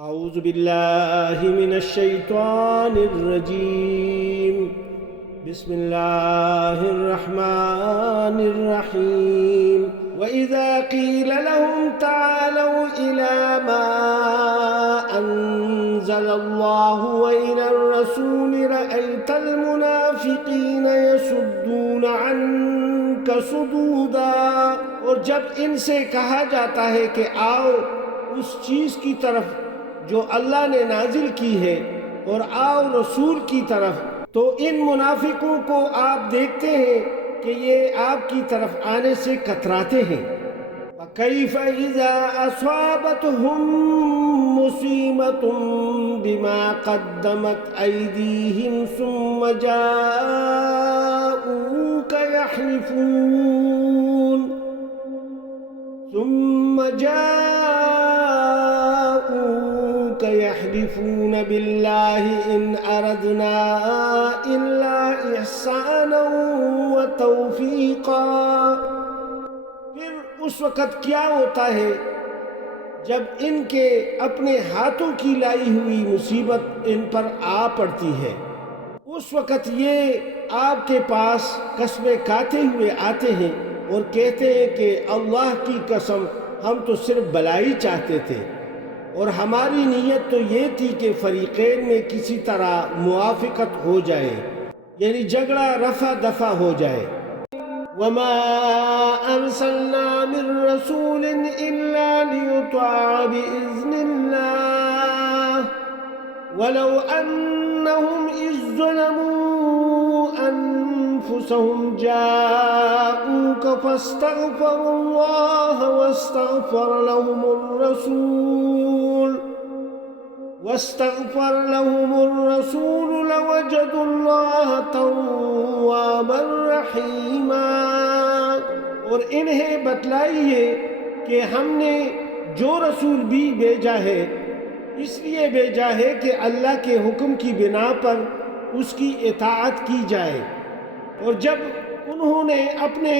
اعوذ باللہ من الشیطان الرجیم بسم اللہ الرحمن الرحیم وَإِذَا قِيلَ لَهُمْ تَعَالَوْا إِلَى مَا أَنزَلَ اللَّهُ وَإِلَى الرَّسُولِ رَأَيْتَ الْمُنَافِقِينَ يَصُدُّونَ عَنكَ صُدُودًا۔ اور جب ان سے کہا جاتا ہے کہ آؤ اس چیز کی طرف جو اللہ نے نازل کی ہے اور آؤ رسول کی طرف، تو ان منافقوں کو آپ دیکھتے ہیں کہ یہ آپ کی طرف آنے سے کتراتے ہیں۔ فَكَيْفَ إِذَا أَصَابَتْهُم مُّصِيبَةٌ بِمَا قَدَّمَتْ أَيْدِيهِمْ ثُمَّ جَاءُوكَ يَحْلِفُونَ بِاللَّهِ إِنْ أَرَدْنَا إِلَّا إِحْسَانًا وَتَوْفِيقًا۔ پھر اس وقت کیا ہوتا ہے جب ان کے اپنے ہاتھوں کی لائی ہوئی مصیبت ان پر آ پڑتی ہے، اس وقت یہ آپ کے پاس قسمیں کھاتے ہوئے آتے ہیں اور کہتے ہیں کہ اللہ کی قسم ہم تو صرف بلائی چاہتے تھے اور ہماری نیت تو یہ تھی کہ فریقین میں کسی طرح موافقت ہو جائے، یعنی جھگڑا رفع دفع ہو جائے۔ وَمَا أَرْسَلْنَا مِن رَّسُولٍ إِلَّا لِيُطَاعَ بِإِذْنِ اللَّهِ وَلَوْ أَنَّهُمْ إِذ ظَّلَمُوا أَنفُسَهُمْ جَاءُوكَ فَاسْتَغْفَرُوا اللَّهَ وَاسْتَغْفَرَ لَهُمُ الرَّسُولُ لَوَجَدُوا اللَّهَ تَوَّابًا رَحِيمًا۔ اور انہیں بتلائیے کہ ہم نے جو رسول بھی بھیجا ہے اس لیے بھیجا ہے کہ اللہ کے حکم کی بنا پر اس کی اطاعت کی جائے، اور جب انہوں نے اپنے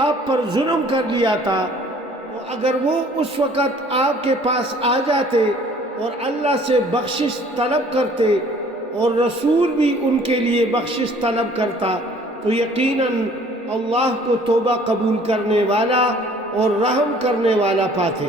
آپ پر ظلم کر لیا تھا تو اگر وہ اس وقت آپ کے پاس آ جاتے اور اللہ سے بخشش طلب کرتے اور رسول بھی ان کے لیے بخشش طلب کرتا تو یقیناً اللہ کو توبہ قبول کرنے والا اور رحم کرنے والا پاتے۔